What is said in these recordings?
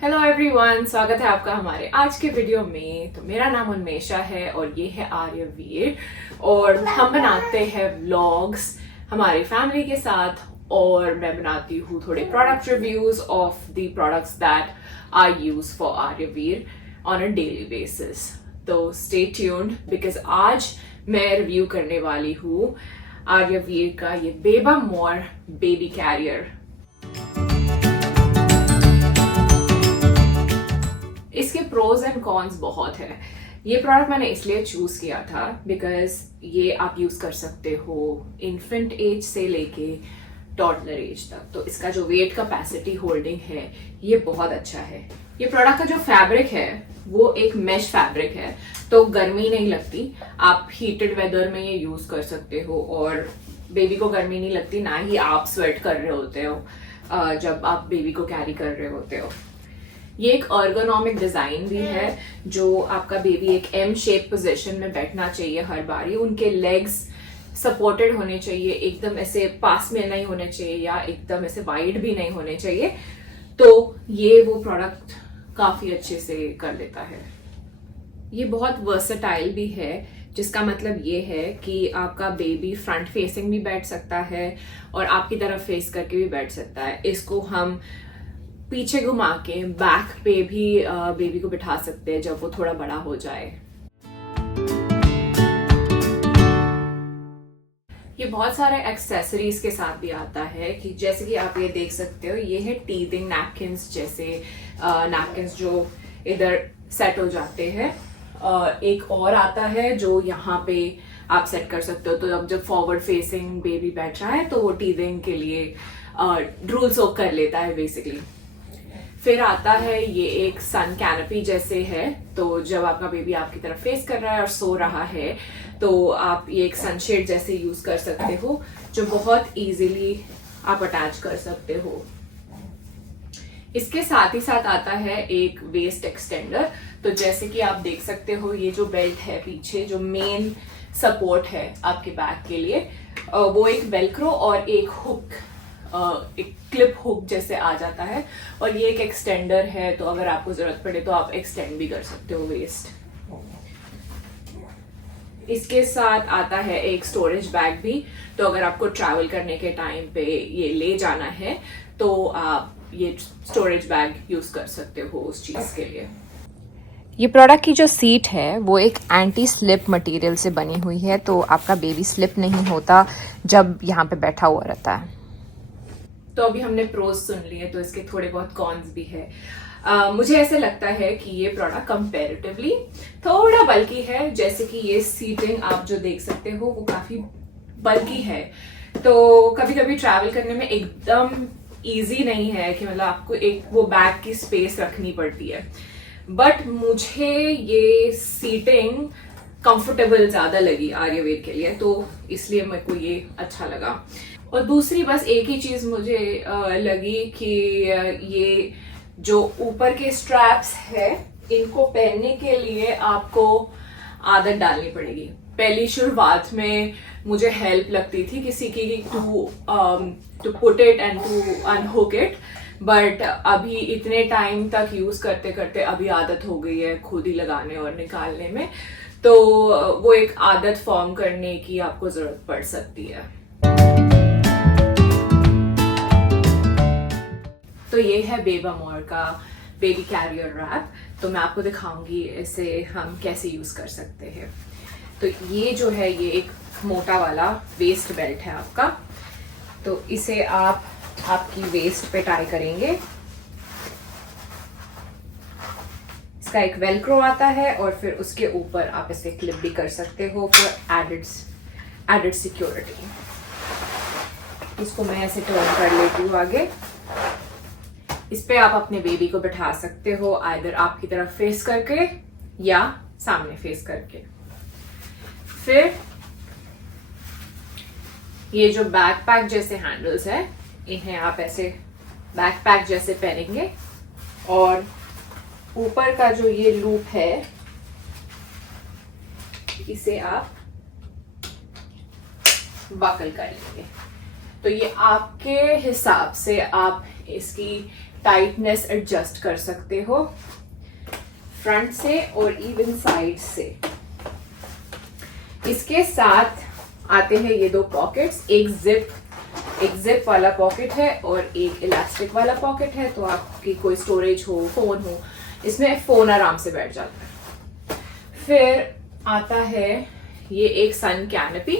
Hello everyone, स्वागत है आपका हमारे आज के वीडियो में। तो मेरा नाम उन्मेषा है और ये है आर्यवीर और हम बनाते हैं व्लॉग्स हमारी फैमिली के साथ और मैं बनाती हूँ थोड़े product reviews of the products that I use for Aryaveer on a daily basis. तो स्टे ट्यून्ड बिकॉज आज मैं रिव्यू करने वाली हूँ आर्यवीर का ये बेबा मोर बेबी कैरियर। इसके प्रोज एंड कॉन्स बहुत है। ये प्रोडक्ट मैंने इसलिए चूज किया था बिकॉज ये आप यूज कर सकते हो इन्फेंट एज से लेके टॉडलर एज तक। तो इसका जो वेट कैपेसिटी होल्डिंग है ये बहुत अच्छा है। ये प्रोडक्ट का जो फैब्रिक है वो एक मेश फैब्रिक है, तो गर्मी नहीं लगती। आप हीटेड वेदर में ये यूज कर सकते हो और बेबी को गर्मी नहीं लगती, ना ही आप स्वेट कर रहे होते हो जब आप बेबी को कैरी कर रहे होते हो। ये एक अर्गोनॉमिक डिजाइन भी है जो आपका बेबी एक एम शेप पोजीशन में बैठना चाहिए हर बारी। उनके लेग्स सपोर्टेड होने चाहिए, एकदम ऐसे पास में नहीं होने चाहिए या एकदम ऐसे वाइड भी नहीं होने चाहिए। तो ये वो प्रोडक्ट काफी अच्छे से कर लेता है। ये बहुत वर्सेटाइल भी है, जिसका मतलब ये है कि आपका बेबी फ्रंट फेसिंग भी बैठ सकता है और आपकी तरफ फेस करके भी बैठ सकता है। इसको हम पीछे घुमा के बैक पे भी बेबी को बिठा सकते हैं जब वो थोड़ा बड़ा हो जाए। ये बहुत सारे एक्सेसरीज के साथ भी आता है कि जैसे कि आप ये देख सकते हो, ये है टीथिंग नैपकिन्स जैसे नैपकिन्स जो इधर सेट हो जाते हैं। एक और आता है जो यहाँ पे आप सेट कर सकते हो, तो अब जब फॉरवर्ड फेसिंग बेबी बैठ रहा है तो वो टीथिंग के लिए ड्रूल सोक कर लेता है बेसिकली। फिर आता है ये एक सन कैनपी जैसे है, तो जब आपका बेबी आपकी तरफ फेस कर रहा है और सो रहा है तो आप ये एक सनशेड जैसे यूज कर सकते हो जो बहुत इजीली आप अटैच कर सकते हो। इसके साथ ही साथ आता है एक वेस्ट एक्सटेंडर। तो जैसे कि आप देख सकते हो, ये जो बेल्ट है पीछे जो मेन सपोर्ट है आपके बैक के लिए, वो एक वेलक्रो और एक हुक, एक क्लिप हुक जैसे आ जाता है। और ये एक एक्सटेंडर है, तो अगर आपको जरूरत पड़े तो आप एक्सटेंड भी कर सकते हो वेस्ट। इसके साथ आता है एक स्टोरेज बैग भी, तो अगर आपको ट्रैवल करने के टाइम पे ये ले जाना है तो आप ये स्टोरेज बैग यूज कर सकते हो उस चीज के लिए। ये प्रोडक्ट की जो सीट है वो एक एंटी स्लिप मटेरियल से बनी हुई है, तो आपका बेबी स्लिप नहीं होता जब यहाँ पे बैठा हुआ रहता है। तो अभी हमने प्रोज सुन लिए, तो इसके थोड़े बहुत कॉन्स भी है। मुझे ऐसे लगता है कि ये प्रोडक्ट कंपैरेटिवली थोड़ा बल्कि है। जैसे कि ये सीटिंग आप जो देख सकते हो वो काफी बल्कि है, तो कभी कभी ट्रैवल करने में एकदम इजी नहीं है कि मतलब आपको एक वो बैग की स्पेस रखनी पड़ती है। बट मुझे ये सीटिंग कंफर्टेबल ज्यादा लगी आर्यवीर के लिए, तो इसलिए मेरे को ये अच्छा लगा। और दूसरी बस एक ही चीज मुझे लगी कि ये जो ऊपर के स्ट्रैप्स है इनको पहनने के लिए आपको आदत डालनी पड़ेगी। पहली शुरुआत में मुझे हेल्प लगती थी किसी की to put it and to unhook it, but अभी इतने टाइम तक यूज करते करते अभी आदत हो गई है खुद ही लगाने और निकालने में, तो वो एक आदत फॉर्म करने की आपको जरूरत पड़ सकती है। तो ये है बेबा मोर का बेबी कैरियर रैप। तो मैं आपको दिखाऊंगी इसे हम कैसे यूज कर सकते हैं। तो ये जो है ये एक मोटा वाला वेस्ट बेल्ट है आपका, तो इसे आप आपकी वेस्ट पे टाई करेंगे। इसका एक वेलक्रो आता है और फिर उसके ऊपर आप इसे क्लिप भी कर सकते हो फॉर एडेड सिक्योरिटी। इसको मैं ऐसे टर्न कर लेती हूँ आगे। इस पे आप अपने बेबी को बिठा सकते हो, आइदर आपकी तरफ फेस करके या सामने फेस करके। फिर ये जो बैकपैक जैसे हैंडल्स है इन्हें आप ऐसे बैकपैक जैसे पहनेंगे और ऊपर का जो ये लूप है इसे आप बकल कर लेंगे। तो ये आपके हिसाब से आप इसकी टाइटनेस एडजस्ट कर सकते हो फ्रंट से और इवन साइड से। इसके साथ आते हैं ये दो पॉकेट्स, एक जिप वाला पॉकेट है और एक इलास्टिक वाला पॉकेट है। तो आपकी कोई स्टोरेज हो, फोन हो, इसमें फोन आराम से बैठ जाता है। फिर आता है ये एक सन कैनपी।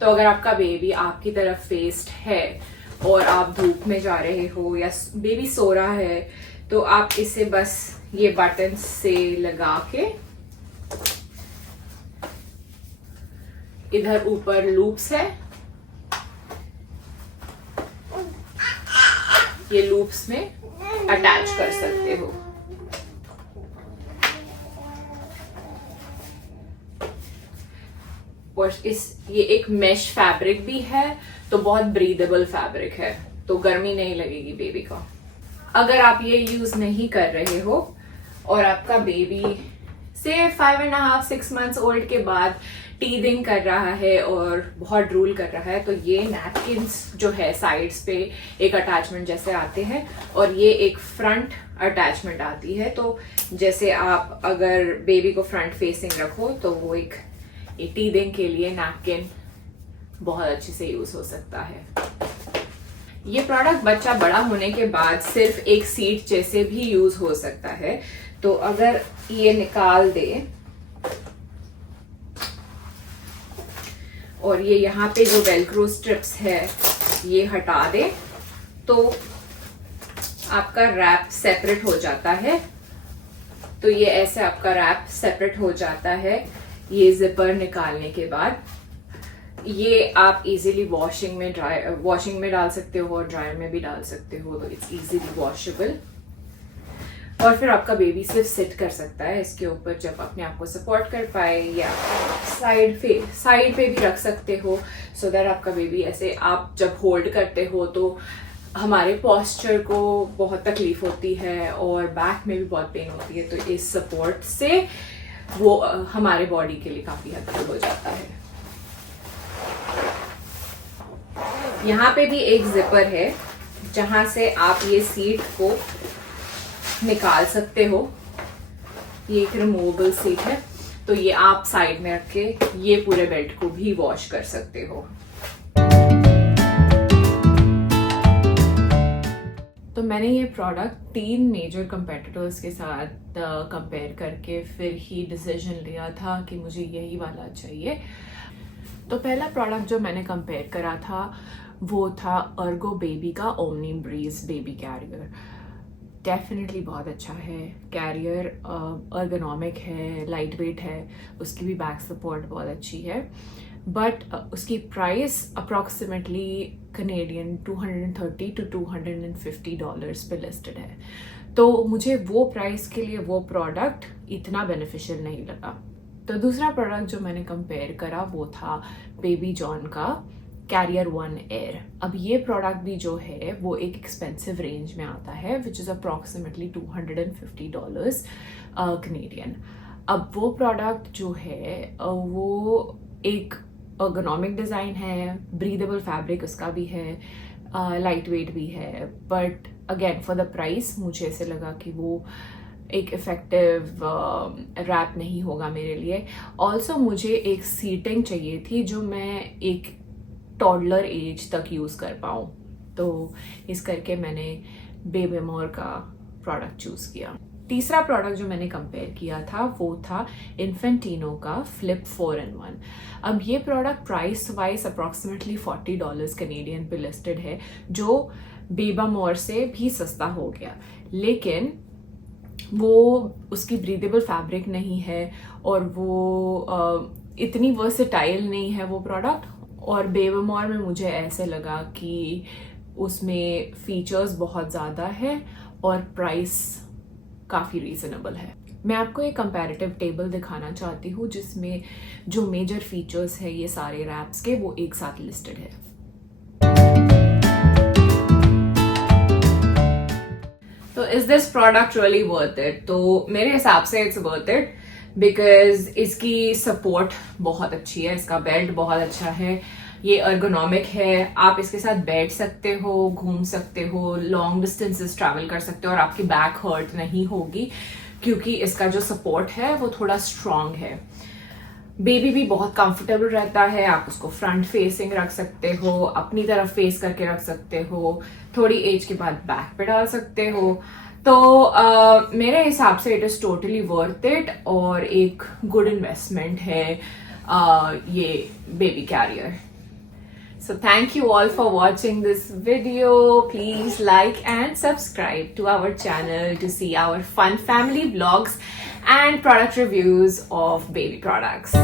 तो अगर आपका बेबी आपकी तरफ फेस्ड है और आप धूप में जा रहे हो या बेबी सो रहा है तो आप इसे बस ये बटन से लगा के, इधर ऊपर लूप्स है, ये लूप्स में अटैच कर सकते हो। और ये एक मेश फैब्रिक भी है, तो बहुत ब्रीदेबल फैब्रिक है, तो गर्मी नहीं लगेगी बेबी को। अगर आप ये यूज नहीं कर रहे हो और आपका बेबी से 5.5-6 मंथ्स ओल्ड के बाद टीदिंग कर रहा है और बहुत ड्रूल कर रहा है, तो ये नैपकिन्स जो है साइड्स पे एक अटैचमेंट जैसे आते हैं और ये एक फ्रंट अटैचमेंट आती है। तो जैसे आप अगर बेबी को फ्रंट फेसिंग रखो तो वो एक टीदिंग के लिए नैपकिन बहुत अच्छे से यूज हो सकता है। ये प्रोडक्ट बच्चा बड़ा होने के बाद सिर्फ एक सीट जैसे भी यूज हो सकता है। तो अगर ये निकाल दे और ये यहाँ पे जो वेलक्रो स्ट्रिप्स है ये हटा दे तो आपका रैप सेपरेट हो जाता है। तो ये ऐसे आपका रैप सेपरेट हो जाता है ये जिपर निकालने के बाद। ये आप इजीली वॉशिंग में डाल सकते हो और ड्रायर में भी डाल सकते हो, तो इट्स इजीली वॉशेबल। और फिर आपका बेबी सिर्फ सिट कर सकता है इसके ऊपर जब अपने आप को सपोर्ट कर पाए, या साइड पे भी रख सकते हो सो दैट आपका बेबी ऐसे आप जब होल्ड करते हो तो हमारे पोस्चर को बहुत तकलीफ होती है और बैक में भी बहुत पेन होती है। तो इस सपोर्ट से वो हमारे बॉडी के लिए काफी हेल्पफुल हो जाता है। यहाँ पे भी एक जिपर है जहां से आप ये सीट को निकाल सकते हो। ये एक रिमूवेबल सीट है, तो ये आप साइड में रख के ये पूरे बेल्ट को भी वॉश कर सकते हो। तो मैंने ये प्रोडक्ट 3 मेजर कंपेटिटर्स के साथ कंपेयर करके फिर ही डिसीजन लिया था कि मुझे यही वाला चाहिए। तो पहला प्रोडक्ट जो मैंने कंपेयर करा था वो था अर्गो बेबी का Omni Breeze baby carrier. Definitely बहुत अच्छा है कैरियर, अर्गोनॉमिक है, लाइट वेट है, उसकी भी बैक सपोर्ट बहुत अच्छी है। बट उसकी प्राइस अप्रॉक्सीमेटली कनेडियन $230 to $250 पे लिस्टेड है। तो मुझे वो प्राइस के लिए वो प्रोडक्ट इतना बेनिफिशियल नहीं लगा। तो दूसरा प्रोडक्ट जो मैंने कंपेयर करा वो था बेबी जॉन का कैरियर 1 एयर। अब ये प्रोडक्ट भी जो है वो एक एक्सपेंसिव रेंज में आता है विच इज़ अप्रॉक्सीमेटली $250 कनेडियन। अब वो प्रोडक्ट जो है वो एक अर्गोनॉमिक डिज़ाइन है, ब्रीदेबल फैब्रिक उसका भी है, लाइट वेट भी है, but again for the price मुझे ऐसे लगा कि वो एक इफ़ेक्टिव रैप नहीं होगा मेरे लिए। ऑल्सो मुझे एक सीटिंग चाहिए थी जो मैं एक टॉडलर एज तक यूज़ कर पाऊँ, तो इस करके मैंने बेबीमोर का प्रोडक्ट चूज़ किया। तीसरा प्रोडक्ट जो मैंने कंपेयर किया था वो था इन्फेंटिनो का फ्लिप 4-in-1। अब ये product price wise approximately $40 Canadian पे लिस्टेड है, जो बेबीमोर से भी सस्ता हो गया, लेकिन वो उसकी ब्रीदेबल फैब्रिक नहीं है और वो इतनी वर्सेटाइल नहीं है वो प्रोडक्ट। और बेबीमोर में मुझे ऐसे लगा कि उसमें फीचर्स बहुत ज़्यादा है और प्राइस काफ़ी रीज़नेबल है। मैं आपको एक कंपैरेटिव टेबल दिखाना चाहती हूँ जिसमें जो मेजर फीचर्स है ये सारे रैप्स के वो एक साथ लिस्टेड है। तो is this product really worth it? तो मेरे हिसाब से इट्स वर्थ इट बिकॉज इसकी सपोर्ट बहुत अच्छी है, इसका बेल्ट बहुत अच्छा है, ये ergonomic है, आप इसके साथ बैठ सकते हो, घूम सकते हो, लॉन्ग डिस्टेंसेस ट्रैवल कर सकते हो और आपकी बैक हर्ट नहीं होगी क्योंकि इसका जो सपोर्ट है वो थोड़ा स्ट्रांग है। बेबी भी बहुत कंफर्टेबल रहता है, आप उसको फ्रंट फेसिंग रख सकते हो, अपनी तरफ फेस करके रख सकते हो, थोड़ी एज के बाद बैक पे डाल सकते हो। तो मेरे हिसाब से it is totally worth it और एक गुड इन्वेस्टमेंट है ये baby carrier. So thank you all for watching this video. Please like and subscribe to our channel to see our fun family vlogs and product reviews of baby products.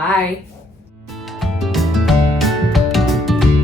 Bye.